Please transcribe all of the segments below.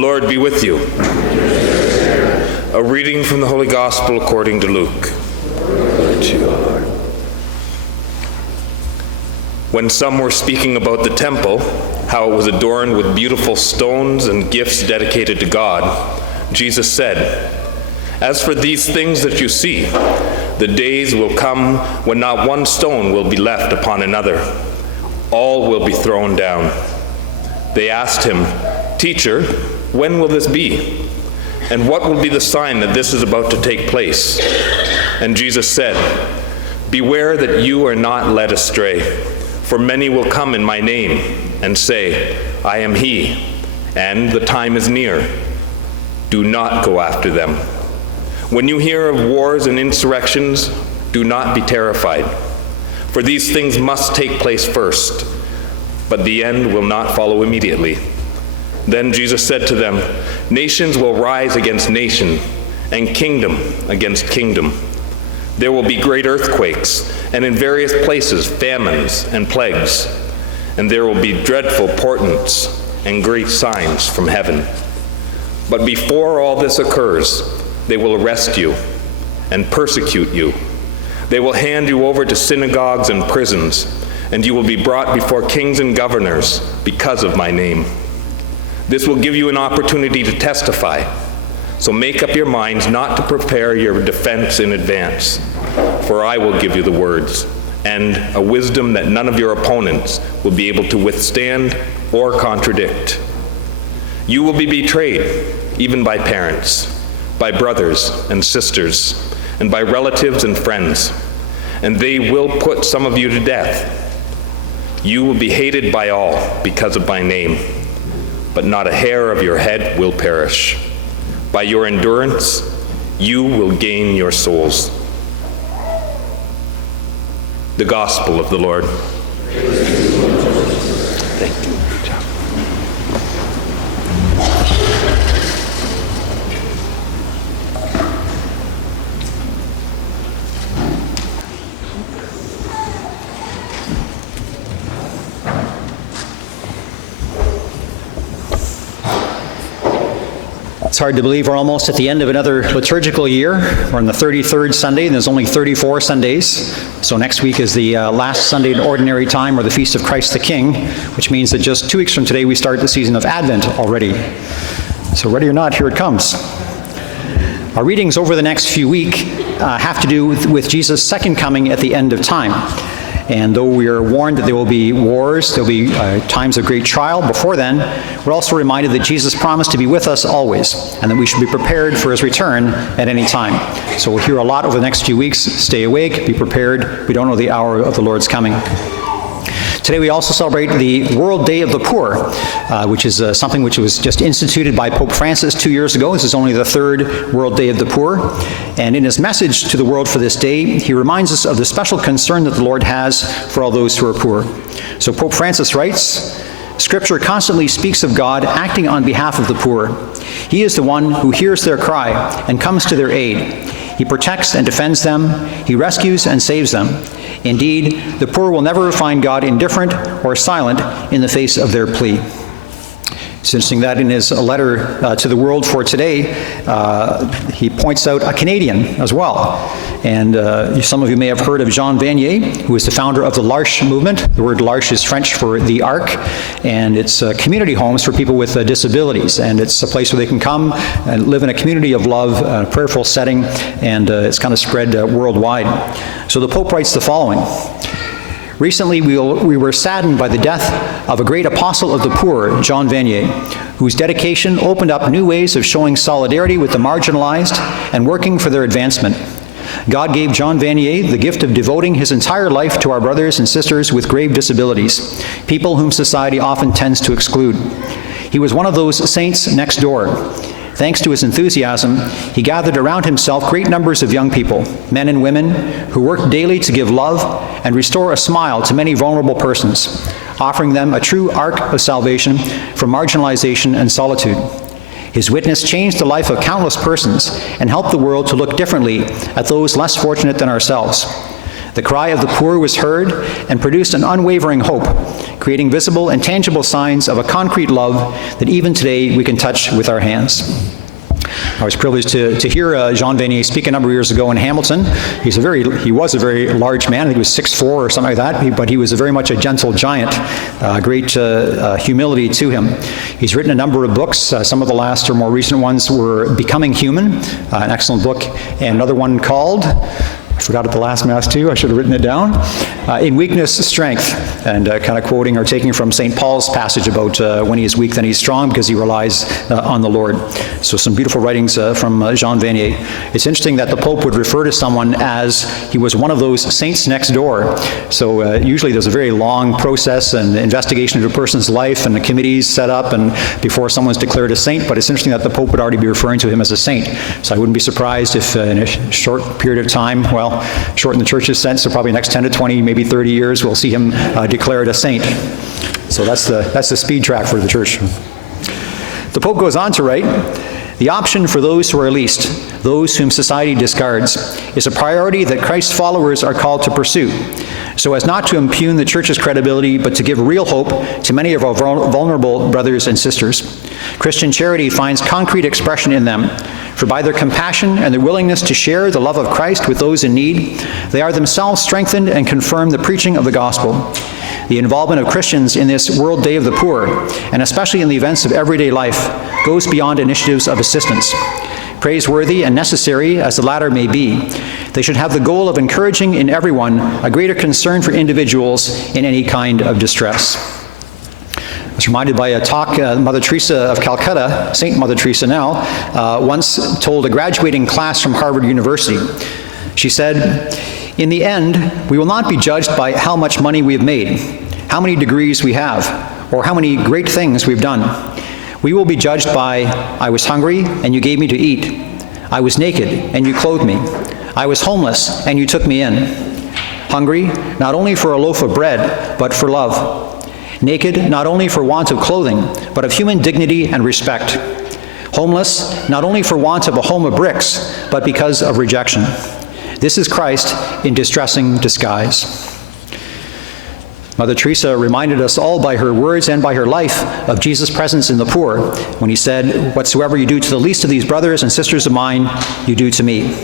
Lord be with you. A reading from the Holy Gospel according to Luke. Glory to you, Lord. When some were speaking about the temple, how it was adorned with beautiful stones and gifts dedicated to God, Jesus said, "As for these things that you see, the days will come when not one stone will be left upon another. All will be thrown down." They asked him, "Teacher, when will this be? And what will be the sign that this is about to take place?" And Jesus said, "Beware that you are not led astray, for many will come in my name and say, 'I am he,' and the time is near. Do not go after them. When you hear of wars and insurrections, do not be terrified, for these things must take place first, but the end will not follow immediately." Then Jesus said to them, "Nations will rise against nation, and kingdom against kingdom. There will be great earthquakes, and in various places famines and plagues, and there will be dreadful portents and great signs from heaven. But before all this occurs, they will arrest you and persecute you. They will hand you over to synagogues and prisons, and you will be brought before kings and governors because of my name. This will give you an opportunity to testify, so make up your minds not to prepare your defense in advance, for I will give you the words, and a wisdom that none of your opponents will be able to withstand or contradict. You will be betrayed, even by parents, by brothers and sisters, and by relatives and friends, and they will put some of you to death. You will be hated by all because of my name, but not a hair of your head will perish. By your endurance, you will gain your souls." The Gospel of the Lord. Thank you. Good job. It's hard to believe we're almost at the end of another liturgical year. We're on the 33rd Sunday, and there's only 34 Sundays. So next week is the last Sunday in Ordinary Time, or the Feast of Christ the King, which means that just 2 weeks from today we start the season of Advent already. So ready or not, here it comes. Our readings over the next few weeks have to do with Jesus' second coming at the end of time. And though we are warned that there will be wars, there will be times of great trial before then, we're also reminded that Jesus promised to be with us always, and that we should be prepared for his return at any time. So we'll hear a lot over the next few weeks. Stay awake, be prepared. We don't know the hour of the Lord's coming. Today we also celebrate the World Day of the Poor, which is something which was just instituted by Pope Francis 2 years ago. This is only the third World Day of the Poor. And in his message to the world for this day, he reminds us of the special concern that the Lord has for all those who are poor. So Pope Francis writes, "Scripture constantly speaks of God acting on behalf of the poor. He is the one who hears their cry and comes to their aid. He protects and defends them. He rescues and saves them. Indeed, the poor will never find God indifferent or silent in the face of their plea." It's interesting that in his letter to the world for today, he points out a Canadian as well. And some of you may have heard of Jean Vanier, who is the founder of the L'Arche movement. The word L'Arche is French for the Ark, and it's community homes for people with disabilities. And it's a place where they can come and live in a community of love, a prayerful setting, and it's kind of spread worldwide. So the Pope writes the following. "Recently, we were saddened by the death of a great apostle of the poor, Jean Vanier, whose dedication opened up new ways of showing solidarity with the marginalized and working for their advancement. God gave Jean Vanier the gift of devoting his entire life to our brothers and sisters with grave disabilities, people whom society often tends to exclude. He was one of those saints next door. Thanks to his enthusiasm, he gathered around himself great numbers of young people, men and women, who worked daily to give love and restore a smile to many vulnerable persons, offering them a true ark of salvation from marginalization and solitude. His witness changed the life of countless persons and helped the world to look differently at those less fortunate than ourselves. The cry of the poor was heard and produced an unwavering hope. creating visible and tangible signs of a concrete love that even today we can touch with our hands. I was privileged to hear Jean Vanier speak a number of years ago in Hamilton. He was a very large man. I think he was 6'4" or something like that, but he was very much a gentle giant. Great humility to him. He's written a number of books. Some of the last or more recent ones were Becoming Human, an excellent book, and another one called, I forgot at the last Mass too, I should have written it down, In Weakness, Strength, and kind of quoting or taking from St. Paul's passage about when he is weak, then he's strong, because he relies on the Lord. So some beautiful writings from Jean Vanier. It's interesting that the Pope would refer to someone as he was one of those saints next door. So usually there's a very long process and investigation of a person's life and the committees set up and before someone's declared a saint, but it's interesting that the Pope would already be referring to him as a saint. So I wouldn't be surprised if in a short period of time, well, short in the church's sense, so probably next 10 to 20, maybe 30 years, we'll see him declared a saint. So that's the speed track for the church. The Pope goes on to write, the option for those who are least, those whom society discards, is a priority that Christ's followers are called to pursue, so as not to impugn the Church's credibility, but to give real hope to many of our vulnerable brothers and sisters. Christian charity finds concrete expression in them, for by their compassion and their willingness to share the love of Christ with those in need, they are themselves strengthened and confirm the preaching of the gospel. The involvement of Christians in this World Day of the Poor, and especially in the events of everyday life, goes beyond initiatives of assistance. Praiseworthy and necessary as the latter may be, they should have the goal of encouraging in everyone a greater concern for individuals in any kind of distress. I was reminded by a talk Mother Teresa of Calcutta, Saint Mother Teresa now, once told a graduating class from Harvard University. She said, "In the end, we will not be judged by how much money we have made, how many degrees we have, or how many great things we've done. We will be judged by, I was hungry and you gave me to eat. I was naked and you clothed me. I was homeless and you took me in. Hungry, not only for a loaf of bread, but for love. Naked, not only for want of clothing, but of human dignity and respect. Homeless, not only for want of a home of bricks, but because of rejection. This is Christ in distressing disguise." Mother Teresa reminded us all by her words and by her life of Jesus' presence in the poor when he said, "Whatsoever you do to the least of these brothers and sisters of mine, you do to me."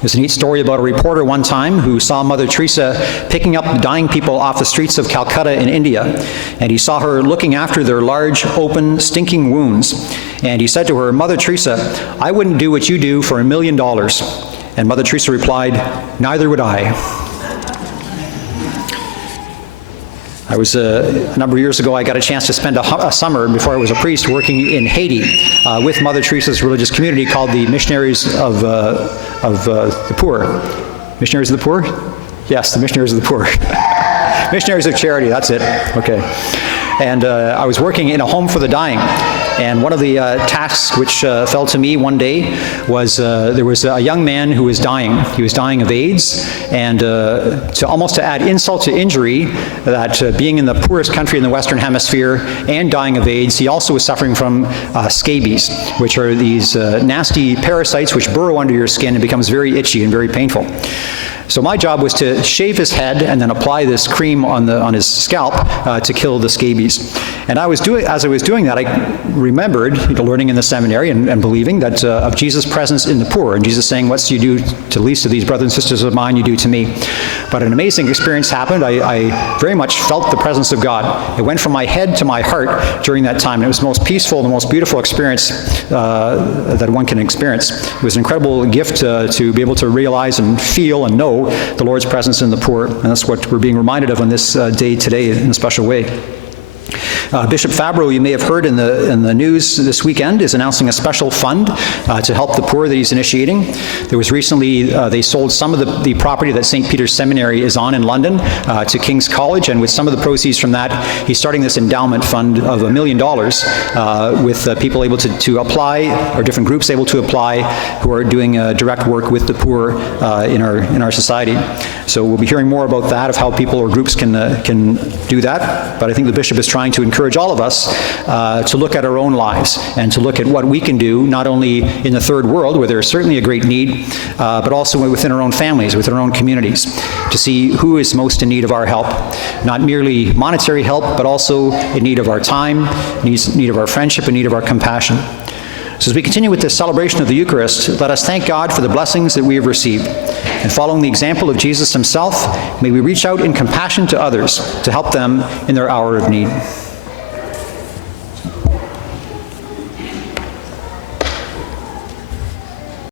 There's a neat story about a reporter one time who saw Mother Teresa picking up dying people off the streets of Calcutta in India, and he saw her looking after their large, open, stinking wounds. And he said to her, "Mother Teresa, I wouldn't do what you do for $1 million. And Mother Teresa replied, "Neither would I." I was, a number of years ago, I got a chance to spend a summer before I was a priest working in Haiti with Mother Teresa's religious community called the Missionaries of the Poor. Missionaries of the Poor? Yes, the Missionaries of the Poor. Missionaries of Charity, that's it. Okay. And I was working in a home for the dying. And one of the tasks which fell to me one day was there was a young man who was dying. He was dying of AIDS. And to add insult to injury, that being in the poorest country in the Western Hemisphere and dying of AIDS, he also was suffering from scabies, which are these nasty parasites which burrow under your skin and becomes very itchy and very painful. So my job was to shave his head and then apply this cream on his scalp to kill the scabies. And as I was doing that, I remembered, learning in the seminary and believing that of Jesus' presence in the poor, and Jesus saying, "What you do to the least of these brothers and sisters of mine, you do to me." But an amazing experience happened. I very much felt the presence of God. It went from my head to my heart during that time. And it was the most peaceful, the most beautiful experience that one can experience. It was an incredible gift to be able to realize and feel and know the Lord's presence in the poor, and that's what we're being reminded of on this day today in a special way. Bishop Fabro, you may have heard in the news this weekend, is announcing a special fund to help the poor that he's initiating. There was recently, they sold some of the property that St. Peter's Seminary is on in London to King's College, and with some of the proceeds from that, he's starting this endowment fund of $1 million with people able to apply, or different groups able to apply, who are doing direct work with the poor in our society. So we'll be hearing more about that, of how people or groups can do that, but I think the bishop is trying to encourage all of us to look at our own lives and to look at what we can do, not only in the third world, where there is certainly a great need, but also within our own families, within our own communities, to see who is most in need of our help. Not merely monetary help, but also in need of our time, need of our friendship, in need of our compassion. So as we continue with this celebration of the Eucharist, let us thank God for the blessings that we have received. And following the example of Jesus himself, may we reach out in compassion to others to help them in their hour of need.